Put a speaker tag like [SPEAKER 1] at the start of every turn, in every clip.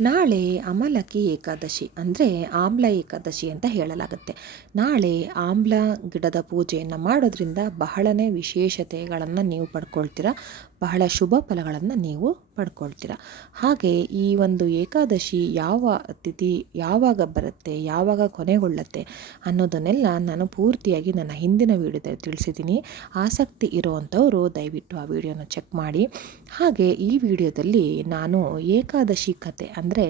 [SPEAKER 1] ನಾಳೆ ಅಮಲಕಿ ಏಕಾದಶಿ ಅಂದರೆ ಆಮ್ಲ ಏಕಾದಶಿ ಅಂತ ಹೇಳಲಾಗುತ್ತೆ. ನಾಳೆ ಆಮ್ಲ ಗಿಡದ ಪೂಜೆಯನ್ನು ಮಾಡೋದ್ರಿಂದ ಬಹಳನೇ ವಿಶೇಷತೆಗಳನ್ನು ನೀವು ಪಡ್ಕೊಳ್ತೀರ. ಬಹಳ ಶುಭ ಫಲಗಳನ್ನು ನೀವು ಪಡ್ಕೊಳ್ತೀರ. ಹಾಗೆ ಈ ಒಂದು ಏಕಾದಶಿ ಯಾವ ತಿಥಿ ಯಾವಾಗ ಬರುತ್ತೆ, ಯಾವಾಗ ಕೊನೆಗೊಳ್ಳುತ್ತೆ ಅನ್ನೋದನ್ನೆಲ್ಲ ನಾನು ಪೂರ್ತಿಯಾಗಿ ನನ್ನ ಹಿಂದಿನ ವಿಡಿಯೋದಲ್ಲಿ ತಿಳಿಸಿದ್ದೀನಿ. ಆಸಕ್ತಿ ಇರುವಂಥವರು ದಯವಿಟ್ಟು ಆ ವಿಡಿಯೋನ ಚೆಕ್ ಮಾಡಿ. ಹಾಗೆ ಈ ವಿಡಿಯೋದಲ್ಲಿ ನಾನು ಏಕಾದಶಿ ಕತೆ ಅಂದರೆ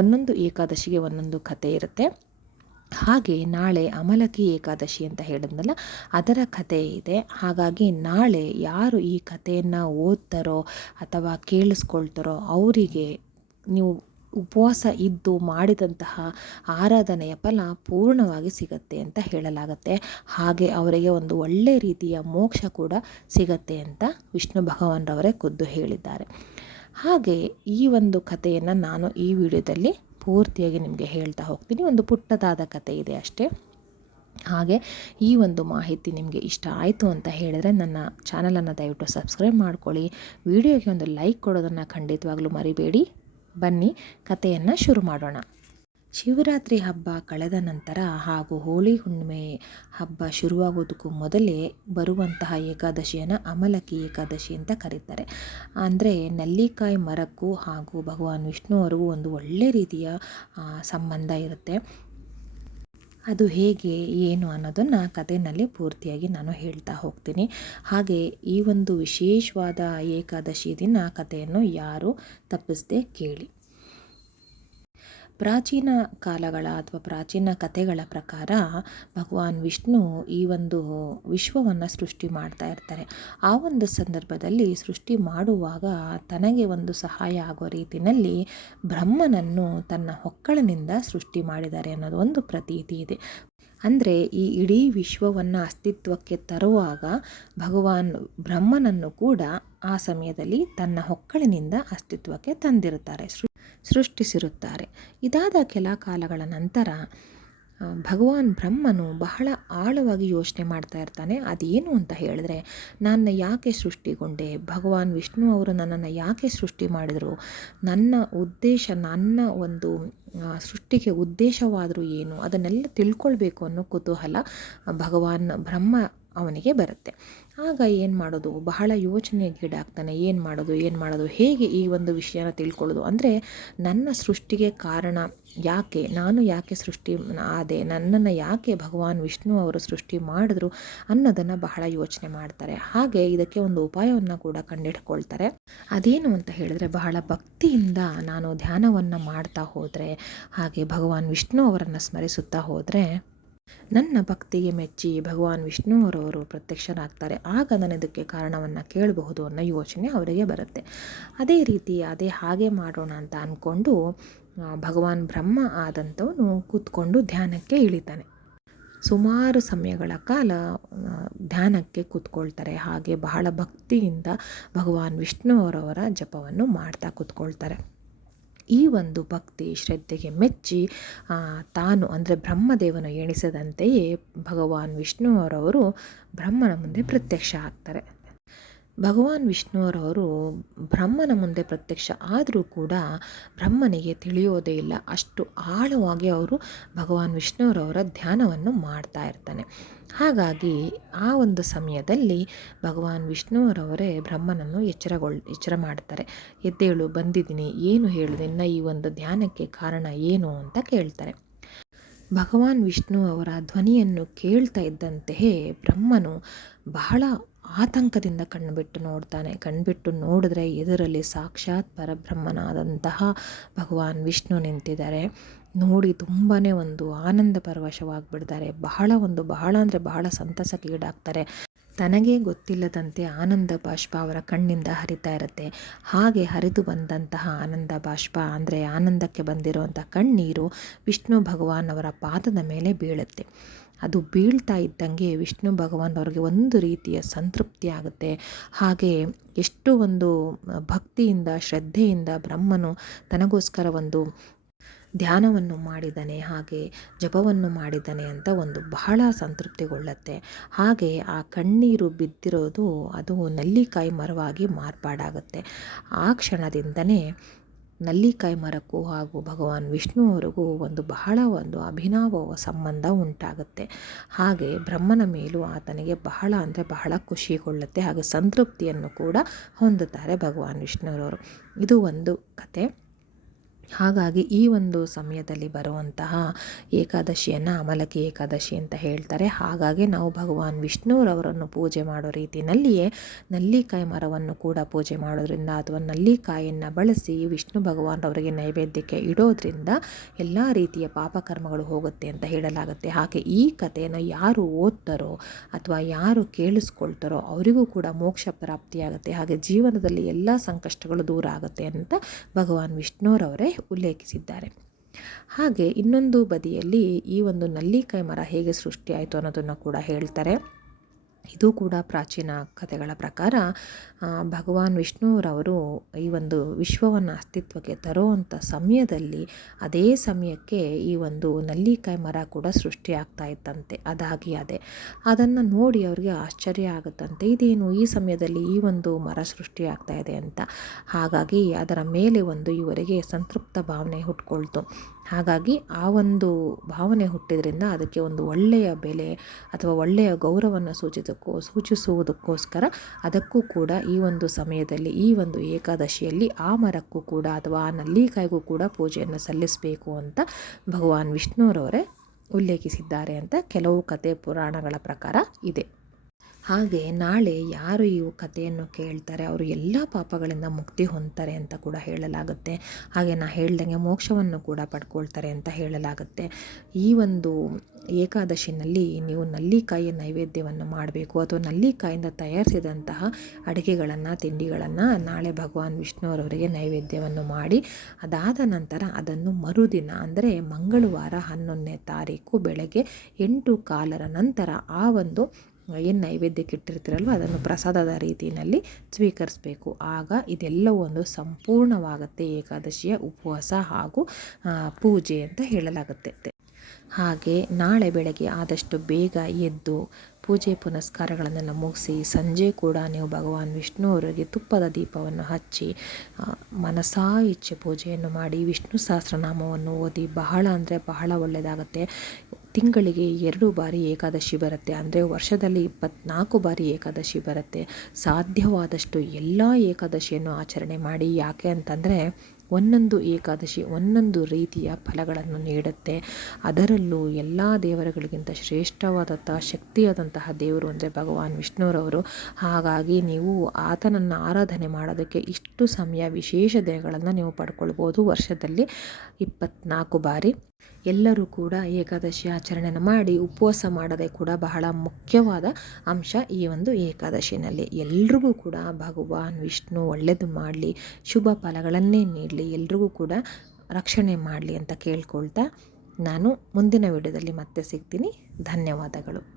[SPEAKER 1] ಒಂದೊಂದು ಏಕಾದಶಿಗೆ ಒಂದೊಂದು ಕತೆ ಇರುತ್ತೆ. ಹಾಗೆ ನಾಳೆ ಅಮಲಕಿ ಏಕಾದಶಿ ಅಂತ ಹೇಳಿದ್ನಲ್ಲ, ಅದರ ಕಥೆ ಇದೆ. ಹಾಗಾಗಿ ನಾಳೆ ಯಾರು ಈ ಕಥೆಯನ್ನು ಓದ್ತಾರೋ ಅಥವಾ ಕೇಳಿಸ್ಕೊಳ್ತಾರೋ ಅವರಿಗೆ ನೀವು ಉಪವಾಸ ಇದ್ದು ಮಾಡಿದಂತಹ ಆರಾಧನೆಯ ಫಲ ಪೂರ್ಣವಾಗಿ ಸಿಗತ್ತೆ ಅಂತ ಹೇಳಲಾಗತ್ತೆ. ಹಾಗೆ ಅವರಿಗೆ ಒಂದು ಒಳ್ಳೆ ರೀತಿಯ ಮೋಕ್ಷ ಕೂಡ ಸಿಗತ್ತೆ ಅಂತ ವಿಷ್ಣು ಭಗವಾನ್ರವರೇ ಖುದ್ದು ಹೇಳಿದ್ದಾರೆ. ಹಾಗೆ ಈ ಒಂದು ಕಥೆಯನ್ನು ನಾನು ಈ ವಿಡಿಯೋದಲ್ಲಿ ಪೂರ್ತಿಯಾಗಿ ನಿಮಗೆ ಹೇಳ್ತಾ ಹೋಗ್ತೀನಿ. ಒಂದು ಪುಟ್ಟದಾದ ಕತೆ ಇದೆ ಅಷ್ಟೇ. ಹಾಗೆ ಈ ಒಂದು ಮಾಹಿತಿ ನಿಮಗೆ ಇಷ್ಟ ಆಯಿತು ಅಂತ ಹೇಳಿದರೆ ನನ್ನ ಚಾನಲನ್ನು ದಯವಿಟ್ಟು ಸಬ್ಸ್ಕ್ರೈಬ್ ಮಾಡ್ಕೊಳ್ಳಿ. ವಿಡಿಯೋಗೆ ಒಂದು ಲೈಕ್ ಕೊಡೋದನ್ನು ಖಂಡಿತವಾಗ್ಲೂ ಮರಿಬೇಡಿ. ಬನ್ನಿ, ಕಥೆಯನ್ನು ಶುರು ಮಾಡೋಣ. ಶಿವರಾತ್ರಿ ಹಬ್ಬ ಕಳೆದ ನಂತರ ಹಾಗೂ ಹೋಳಿ ಹುಣ್ಣಿಮೆ ಹಬ್ಬ ಶುರುವಾಗೋದಕ್ಕೂ ಮೊದಲೇ ಬರುವಂತಹ ಏಕಾದಶಿಯನ್ನು ಅಮಲಕಿ ಏಕಾದಶಿ ಅಂತ ಕರೀತಾರೆ. ಅಂದರೆ ನಲ್ಲಿಕಾಯಿ ಮರಕ್ಕೂ ಹಾಗೂ ಭಗವಾನ್ ವಿಷ್ಣುವರೆಗೂ ಒಂದು ಒಳ್ಳೆ ರೀತಿಯ ಸಂಬಂಧ ಇರುತ್ತೆ. ಅದು ಹೇಗೆ, ಏನು ಅನ್ನೋದನ್ನು ಕಥೆಯಲ್ಲಿ ಪೂರ್ತಿಯಾಗಿ ನಾನು ಹೇಳ್ತಾ ಹೋಗ್ತೀನಿ. ಹಾಗೆ ಈ ಒಂದು ವಿಶೇಷವಾದ ಏಕಾದಶಿ ದಿನ ಕಥೆಯನ್ನು ಯಾರು ತಪ್ಪಿಸದೆ ಕೇಳಿ. ಪ್ರಾಚೀನ ಕಾಲಗಳ ಅಥವಾ ಪ್ರಾಚೀನ ಕಥೆಗಳ ಪ್ರಕಾರ ಭಗವಾನ್ ವಿಷ್ಣು ಈ ಒಂದು ವಿಶ್ವವನ್ನು ಸೃಷ್ಟಿ ಮಾಡ್ತಾ ಇರ್ತಾರೆ. ಆ ಒಂದು ಸಂದರ್ಭದಲ್ಲಿ ಸೃಷ್ಟಿ ಮಾಡುವಾಗ ತನಗೆ ಒಂದು ಸಹಾಯ ಆಗೋ ರೀತಿಯಲ್ಲಿ ಬ್ರಹ್ಮನನ್ನು ತನ್ನ ಹೊಕ್ಕಳನಿಂದ ಸೃಷ್ಟಿ ಮಾಡಿದ್ದಾರೆ ಅನ್ನೋದು ಒಂದು ಪ್ರತೀತಿ ಇದೆ. ಅಂದರೆ ಈ ಇಡೀ ವಿಶ್ವವನ್ನು ಅಸ್ತಿತ್ವಕ್ಕೆ ತರುವಾಗ ಭಗವಾನ್ ಬ್ರಹ್ಮನನ್ನು ಕೂಡ ಆ ಸಮಯದಲ್ಲಿ ತನ್ನ ಹೊಕ್ಕಳಿನಿಂದ ಅಸ್ತಿತ್ವಕ್ಕೆ ತಂದಿರುತ್ತಾರೆ ಸೃಷ್ಟಿಸಿರುತ್ತಾರೆ. ಇದಾದ ಕೆಲ ಕಾಲಗಳ ನಂತರ ಭಗವಾನ್ ಬ್ರಹ್ಮನು ಬಹಳ ಆಳವಾಗಿ ಯೋಚನೆ ಮಾಡ್ತಾ ಇರ್ತಾನೆ. ಅದೇನು ಅಂತ ಹೇಳಿದ್ರೆ, ನನ್ನ ಯಾಕೆ ಸೃಷ್ಟಿಗೊಂಡೆ? ಭಗವಾನ್ ವಿಷ್ಣು ಅವರು ನನ್ನನ್ನು ಯಾಕೆ ಸೃಷ್ಟಿ ಮಾಡಿದರು? ನನ್ನ ಉದ್ದೇಶ, ನನ್ನ ಒಂದು ಸೃಷ್ಟಿಗೆ ಉದ್ದೇಶವಾದರೂ ಏನು? ಅದನ್ನೆಲ್ಲ ತಿಳ್ಕೊಳ್ಬೇಕು ಅನ್ನೋ ಕುತೂಹಲ ಭಗವಾನ್ ಬ್ರಹ್ಮ ಅವನಿಗೆ ಬರುತ್ತೆ. ಆಗ ಏನು ಮಾಡೋದು? ಬಹಳ ಯೋಚನೆಗೀಡಾಗ್ತಾನೆ ಏನು ಮಾಡೋದು? ಏನು ಮಾಡೋದು? ಹೇಗೆ ಈ ಒಂದು ವಿಷಯನ ತಿಳ್ಕೊಳ್ಳೋದು? ಅಂದರೆ, ನನ್ನ ಸೃಷ್ಟಿಗೆ ಕಾರಣ ಯಾಕೆ, ನಾನು ಯಾಕೆ ಸೃಷ್ಟಿ ಆದೆ, ನನ್ನನ್ನು ಯಾಕೆ ಭಗವಾನ್ ವಿಷ್ಣು ಅವರು ಸೃಷ್ಟಿ ಮಾಡಿದ್ರು ಅನ್ನೋದನ್ನು ಬಹಳ ಯೋಚನೆ ಮಾಡ್ತಾರೆ. ಹಾಗೆ ಇದಕ್ಕೆ ಒಂದು ಉಪಾಯವನ್ನು ಕೂಡ ಕಂಡಿಟ್ಕೊಳ್ತಾರೆ ಅದೇನು ಅಂತ ಹೇಳಿದ್ರೆ, ಬಹಳ ಭಕ್ತಿಯಿಂದ ನಾನು ಧ್ಯಾನವನ್ನು ಮಾಡ್ತಾ ಹೋದರೆ, ಹಾಗೆ ಭಗವಾನ್ ವಿಷ್ಣು ಅವರನ್ನು ಸ್ಮರಿಸುತ್ತಾ ಹೋದರೆ, ನನ್ನ ಭಕ್ತಿಗೆ ಮೆಚ್ಚಿ ಭಗವಾನ್ ವಿಷ್ಣುವರವರು ಪ್ರತ್ಯಕ್ಷರಾಗ್ತಾರೆ. ಆಗ ನಾನು ಇದಕ್ಕೆ ಕಾರಣವನ್ನು ಕೇಳಬಹುದು ಅನ್ನೋ ಯೋಚನೆ ಅವರಿಗೆ ಬರುತ್ತೆ. ಅದೇ ರೀತಿ ಅದೇ ಹಾಗೆ ಮಾಡೋಣ ಅಂತ ಅಂದ್ಕೊಂಡು ಭಗವಾನ್ ಬ್ರಹ್ಮ ಆದಂಥವನು ಕೂತ್ಕೊಂಡು ಧ್ಯಾನಕ್ಕೆ ಇಳಿತಾನೆ. ಸುಮಾರು ಸಮಯಗಳ ಕಾಲ ಧ್ಯಾನಕ್ಕೆ ಕೂತ್ಕೊಳ್ತಾರೆ. ಹಾಗೆ ಬಹಳ ಭಕ್ತಿಯಿಂದ ಭಗವಾನ್ ವಿಷ್ಣುವರವರ ಜಪವನ್ನು ಮಾಡ್ತಾ ಕೂತ್ಕೊಳ್ತಾರೆ. ಈ ಒಂದು ಭಕ್ತಿ ಶ್ರದ್ಧೆಗೆ ಮೆಚ್ಚಿ ತಾನು ಅಂದರೆ ಬ್ರಹ್ಮದೇವನ ಎಣಿಸದಂತೆಯೇ ಭಗವಾನ್ ವಿಷ್ಣುವರವರು ಬ್ರಹ್ಮನ ಮುಂದೆ ಪ್ರತ್ಯಕ್ಷ ಆಗ್ತಾರೆ. ಭಗವಾನ್ ವಿಷ್ಣುವರವರು ಬ್ರಹ್ಮನ ಮುಂದೆ ಪ್ರತ್ಯಕ್ಷ ಆದರೂ ಕೂಡ ಬ್ರಹ್ಮನಿಗೆ ತಿಳಿಯೋದೇ ಇಲ್ಲ. ಅಷ್ಟು ಆಳವಾಗಿ ಅವರು ಭಗವಾನ್ ವಿಷ್ಣುವರವರ ಧ್ಯಾನವನ್ನು ಮಾಡ್ತಾ ಇರ್ತಾನೆ. ಹಾಗಾಗಿ ಆ ಒಂದು ಸಮಯದಲ್ಲಿ ಭಗವಾನ್ ವಿಷ್ಣುವರವರೇ ಬ್ರಹ್ಮನನ್ನು ಎಚ್ಚರಗೊಳ್, ಎಚ್ಚರ ಮಾಡ್ತಾರೆ. ಎದ್ದೇಳು, ಬಂದಿದ್ದೀನಿ, ಏನು ಹೇಳು ನಿನ್ನ ಈ ಒಂದು ಧ್ಯಾನಕ್ಕೆ ಕಾರಣ ಏನು ಅಂತ ಕೇಳ್ತಾರೆ. ಭಗವಾನ್ ವಿಷ್ಣು ಅವರ ಧ್ವನಿಯನ್ನು ಕೇಳ್ತಾ ಇದ್ದಂತೆಯೇ ಬ್ರಹ್ಮನು ಬಹಳ ಆತಂಕದಿಂದ ಕಣ್ಬಿಟ್ಟು ನೋಡ್ತಾನೆ. ಕಣ್ಬಿಟ್ಟು ನೋಡಿದ್ರೆ ಎದುರಲ್ಲಿ ಸಾಕ್ಷಾತ್ ಪರಬ್ರಹ್ಮನಾದಂತಹ ಭಗವಾನ್ ವಿಷ್ಣು ನಿಂತಿದ್ದಾರೆ. ನೋಡಿ ತುಂಬಾ ಒಂದು ಆನಂದ ಪರವಶವಾಗಿಬಿಡ್ತಾರೆ. ಬಹಳ ಒಂದು ಬಹಳ ಅಂದರೆ ಬಹಳ ಸಂತಸಕ್ಕೆ ಈಡಾಗ್ತಾರೆ. ತನಗೆ ಗೊತ್ತಿಲ್ಲದಂತೆ ಆನಂದ ಬಾಷ್ಪ ಅವರ ಕಣ್ಣಿಂದ ಹರಿತಾ ಇರುತ್ತೆ. ಹಾಗೆ ಹರಿದು ಬಂದಂತಹ ಆನಂದ ಬಾಷ್ಪ ಅಂದರೆ ಆನಂದಕ್ಕೆ ಬಂದಿರುವಂಥ ಕಣ್ಣೀರು ವಿಷ್ಣು ಭಗವಾನ್ ಅವರ ಪಾದದ ಮೇಲೆ ಬೀಳುತ್ತೆ. ಅದು ಬೀಳ್ತಾ ಇದ್ದಂಗೆ ವಿಷ್ಣು ಭಗವಾನ್ ಅವ್ರಿಗೆ ಒಂದು ರೀತಿಯ ಸಂತೃಪ್ತಿ ಆಗುತ್ತೆ. ಹಾಗೆ ಎಷ್ಟು ಒಂದು ಭಕ್ತಿಯಿಂದ, ಶ್ರದ್ಧೆಯಿಂದ ಬ್ರಹ್ಮನು ತನಗೋಸ್ಕರ ಒಂದು ಧ್ಯಾನವನ್ನು ಮಾಡಿದ್ದಾನೆ, ಹಾಗೆ ಜಪವನ್ನು ಮಾಡಿದ್ದಾನೆ ಅಂತ ಒಂದು ಬಹಳ ಸಂತೃಪ್ತಿಗೊಳ್ಳುತ್ತೆ. ಹಾಗೆ ಆ ಕಣ್ಣೀರು ಬಿದ್ದಿರೋದು ಅದು ನಲ್ಲಿಕಾಯಿ ಮರವಾಗಿ ಮಾರ್ಪಾಡಾಗುತ್ತೆ. ಆ ಕ್ಷಣದಿಂದನೇ ನಲ್ಲಿಕಾಯಿ ಮರಕ್ಕೂ ಹಾಗೂ ಭಗವಾನ್ ವಿಷ್ಣುವರೆಗೂ ಒಂದು ಬಹಳ ಒಂದು ಅಭಿನವ ಸಂಬಂಧ ಉಂಟಾಗುತ್ತೆ. ಹಾಗೆ ಬ್ರಹ್ಮನ ಮೇಲೂ ಆತನಿಗೆ ಬಹಳ ಅಂದರೆ ಬಹಳ ಖುಷಿಗೊಳ್ಳುತ್ತೆ ಹಾಗೂ ಸಂತೃಪ್ತಿಯನ್ನು ಕೂಡ ಹೊಂದುತ್ತಾರೆ ಭಗವಾನ್ ವಿಷ್ಣುರವರು. ಇದು ಒಂದು ಕತೆ. ಹಾಗಾಗಿ ಈ ಒಂದು ಸಮಯದಲ್ಲಿ ಬರುವಂತಹ ಏಕಾದಶಿಯನ್ನು ಅಮಲಕಿ ಏಕಾದಶಿ ಅಂತ ಹೇಳ್ತಾರೆ. ಹಾಗಾಗಿ ನಾವು ಭಗವಾನ್ ವಿಷ್ಣುರವರನ್ನು ಪೂಜೆ ಮಾಡೋ ರೀತಿಯಲ್ಲಿಯೇ ನಲ್ಲಿಕಾಯಿ ಮರವನ್ನು ಕೂಡ ಪೂಜೆ ಮಾಡೋದ್ರಿಂದ ಅಥವಾ ನಲ್ಲಿಕಾಯಿಯನ್ನು ಬಳಸಿ ವಿಷ್ಣು ಭಗವಾನ್ರವರಿಗೆ ನೈವೇದ್ಯಕ್ಕೆ ಇಡೋದ್ರಿಂದ ಎಲ್ಲ ರೀತಿಯ ಪಾಪಕರ್ಮಗಳು ಹೋಗುತ್ತೆ ಅಂತ ಹೇಳಲಾಗುತ್ತೆ. ಹಾಗೆ ಈ ಕಥೆಯನ್ನು ಯಾರು ಓದ್ತಾರೋ ಅಥವಾ ಯಾರು ಕೇಳಿಸ್ಕೊಳ್ತಾರೋ ಅವರಿಗೂ ಕೂಡ ಮೋಕ್ಷ ಪ್ರಾಪ್ತಿಯಾಗುತ್ತೆ. ಹಾಗೆ ಜೀವನದಲ್ಲಿ ಎಲ್ಲ ಸಂಕಷ್ಟಗಳು ದೂರ ಆಗುತ್ತೆ ಅಂತ ಭಗವಾನ್ ವಿಷ್ಣುರವರೇ ಉಲ್ಲೇಖಿಸಿದ್ದಾರೆ. ಹಾಗೆ ಇನ್ನೊಂದು ಬದಿಯಲ್ಲಿ ಈ ಒಂದು ನಲ್ಲಿಕಾಯಿ ಮರ ಹೇಗೆ ಸೃಷ್ಟಿಯಾಯಿತು ಅನ್ನೋದನ್ನು ಕೂಡ ಹೇಳ್ತಾರೆ. ಇದು ಕೂಡ ಪ್ರಾಚೀನ ಕಥೆಗಳ ಪ್ರಕಾರ ಭಗವಾನ್ ವಿಷ್ಣುರವರು ಈ ಒಂದು ವಿಶ್ವವನ್ನು ಅಸ್ತಿತ್ವಕ್ಕೆ ತರುವಂಥ ಸಮಯದಲ್ಲಿ ಅದೇ ಸಮಯಕ್ಕೆ ಈ ಒಂದು ನಲ್ಲಿಕಾಯಿ ಮರ ಕೂಡ ಸೃಷ್ಟಿಯಾಗ್ತಾ ಇತ್ತಂತೆ, ಅದಾಗಿ ಅದೇ. ಅದನ್ನು ನೋಡಿ ಅವರಿಗೆ ಆಶ್ಚರ್ಯ ಆಗುತ್ತಂತೆ, ಇದೇನು ಈ ಸಮಯದಲ್ಲಿ ಈ ಒಂದು ಮರ ಸೃಷ್ಟಿಯಾಗ್ತಾ ಇದೆ ಅಂತ. ಹಾಗಾಗಿ ಅದರ ಮೇಲೆ ಒಂದು ಇವರಿಗೆ ಸಂತೃಪ್ತ ಭಾವನೆ ಹುಟ್ಕೊಳ್ತು. ಹಾಗಾಗಿ ಆ ಒಂದು ಭಾವನೆ ಹುಟ್ಟಿದ್ರಿಂದ ಅದಕ್ಕೆ ಒಂದು ಒಳ್ಳೆಯ ಬೆಲೆ ಅಥವಾ ಒಳ್ಳೆಯ ಗೌರವವನ್ನು ಸೂಚಿಸಕ್ಕೋ ಸೂಚಿಸುವುದಕ್ಕೋಸ್ಕರ ಅದಕ್ಕೂ ಕೂಡ ಈ ಒಂದು ಸಮಯದಲ್ಲಿ, ಈ ಒಂದು ಏಕಾದಶಿಯಲ್ಲಿ ಆ ಮರಕ್ಕೂ ಕೂಡ ಅಥವಾ ಆ ನಲ್ಲಿಕಾಯಿಗೂ ಕೂಡ ಪೂಜೆಯನ್ನು ಸಲ್ಲಿಸಬೇಕು ಅಂತ ಭಗವಾನ್ ವಿಷ್ಣುರವರೇ ಉಲ್ಲೇಖಿಸಿದ್ದಾರೆ ಅಂತ ಕೆಲವು ಕತೆ ಪುರಾಣಗಳ ಪ್ರಕಾರ ಇದೆ. ಹಾಗೆ ನಾಳೆ ಯಾರು ಈ ಕಥೆಯನ್ನು ಕೇಳ್ತಾರೆ? ಅವರು ಎಲ್ಲ ಪಾಪಗಳಿಂದ ಮುಕ್ತಿ ಹೊಂದ್ತಾರೆ ಅಂತ ಕೂಡ ಹೇಳಲಾಗುತ್ತೆ. ಹಾಗೆ ನಾ ಹೇಳ್ದಂಗೆ ಮೋಕ್ಷವನ್ನು ಕೂಡ ಪಡ್ಕೊಳ್ತಾರೆ ಅಂತ ಹೇಳಲಾಗುತ್ತೆ. ಈ ಒಂದು ಏಕಾದಶಿನಲ್ಲಿ ನೀವು ನಲ್ಲಿಕಾಯಿಯ ನೈವೇದ್ಯವನ್ನು ಮಾಡಬೇಕು. ಅಥವಾ ನಲ್ಲಿಕಾಯಿಂದ ತಯಾರಿಸಿದಂತಹ ಅಡುಗೆಗಳನ್ನು, ತಿಂಡಿಗಳನ್ನು ನಾಳೆ ಭಗವಾನ್ ವಿಷ್ಣುವರವರಿಗೆ ನೈವೇದ್ಯವನ್ನು ಮಾಡಿ, ಅದಾದ ನಂತರ ಅದನ್ನು ಮರುದಿನ, ಅಂದರೆ ಮಂಗಳವಾರ ಹನ್ನೊಂದನೇ ತಾರೀಕು ಬೆಳಗ್ಗೆ ಎಂಟು ಕಾಲರ ನಂತರ ಆ ಒಂದು ಏನು ನೈವೇದ್ಯಕ್ಕೆ ಇಟ್ಟಿರ್ತೀರಲ್ವ ಅದನ್ನು ಪ್ರಸಾದದ ರೀತಿಯಲ್ಲಿ ಸ್ವೀಕರಿಸಬೇಕು. ಆಗ ಇದೆಲ್ಲವೂ ಒಂದು ಸಂಪೂರ್ಣವಾಗುತ್ತೆ ಏಕಾದಶಿಯ ಉಪವಾಸ ಹಾಗೂ ಪೂಜೆ ಅಂತ ಹೇಳಲಾಗುತ್ತೆ. ಹಾಗೆ ನಾಳೆ ಬೆಳಗ್ಗೆ ಆದಷ್ಟು ಬೇಗ ಎದ್ದು ಪೂಜೆ ಪುನಸ್ಕಾರಗಳನ್ನೆಲ್ಲ ಮುಗಿಸಿ ಸಂಜೆ ಕೂಡ ನೀವು ಭಗವಾನ್ ವಿಷ್ಣು ಅವರಿಗೆ ತುಪ್ಪದ ದೀಪವನ್ನು ಹಚ್ಚಿ ಮನಸಾ ಇಚ್ಛೆ ಪೂಜೆಯನ್ನು ಮಾಡಿ ವಿಷ್ಣು ಸಹಸ್ರನಾಮವನ್ನು ಓದಿ ಬಹಳ ಅಂದರೆ ಬಹಳ ಒಳ್ಳೆಯದಾಗುತ್ತೆ. ತಿಂಗಳಿಗೆ ಎರಡು ಬಾರಿ ಏಕಾದಶಿ ಬರುತ್ತೆ, ಅಂದರೆ ವರ್ಷದಲ್ಲಿ ಇಪ್ಪತ್ನಾಲ್ಕು ಬಾರಿ ಏಕಾದಶಿ ಬರುತ್ತೆ. ಸಾಧ್ಯವಾದಷ್ಟು ಎಲ್ಲ ಏಕಾದಶಿಯನ್ನು ಆಚರಣೆ ಮಾಡಿ, ಯಾಕೆ ಅಂತಂದರೆ ಒಂದೊಂದು ಏಕಾದಶಿ, ಒಂದೊಂದು ರೀತಿಯ ಫಲಗಳನ್ನು ನೀಡುತ್ತೆ. ಅದರಲ್ಲೂ ಎಲ್ಲ ದೇವರುಗಳಿಗಿಂತ ಶ್ರೇಷ್ಠವಾದಂತಹ ಶಕ್ತಿಯಾದಂತಹ ದೇವರು ಅಂದರೆ ಭಗವಾನ್ ವಿಷ್ಣುರವರು. ಹಾಗಾಗಿ ನೀವು ಆತನನ್ನು ಆರಾಧನೆ ಮಾಡೋದಕ್ಕೆ ಇಷ್ಟು ಸಮಯ ವಿಶೇಷ ದಿನಗಳನ್ನು ನೀವು ಪಡ್ಕೊಳ್ಬೋದು. ವರ್ಷದಲ್ಲಿ ಇಪ್ಪತ್ನಾಲ್ಕು ಬಾರಿ. ಎಲ್ಲರೂ ಕೂಡ ಏಕಾದಶಿ ಆಚರಣೆಯನ್ನು ಮಾಡಿ ಉಪವಾಸ ಮಾಡೋದೇ ಕೂಡ ಬಹಳ ಮುಖ್ಯವಾದ ಅಂಶ ಈ ಒಂದು ಏಕಾದಶಿನಲ್ಲಿ. ಎಲ್ರಿಗೂ ಕೂಡ ಭಗವಾನ್ ವಿಷ್ಣು ಒಳ್ಳೆಯದು ಮಾಡಲಿ, ಶುಭ ಫಲಗಳನ್ನೇ ನೀಡಲಿ, ಎಲ್ರಿಗೂ ಕೂಡ ರಕ್ಷಣೆ ಮಾಡಲಿ ಅಂತ ಕೇಳ್ಕೊಳ್ತಾ ನಾನು ಮುಂದಿನ ವಿಡಿಯೋದಲ್ಲಿ ಮತ್ತೆ ಸಿಗ್ತೀನಿ. ಧನ್ಯವಾದಗಳು.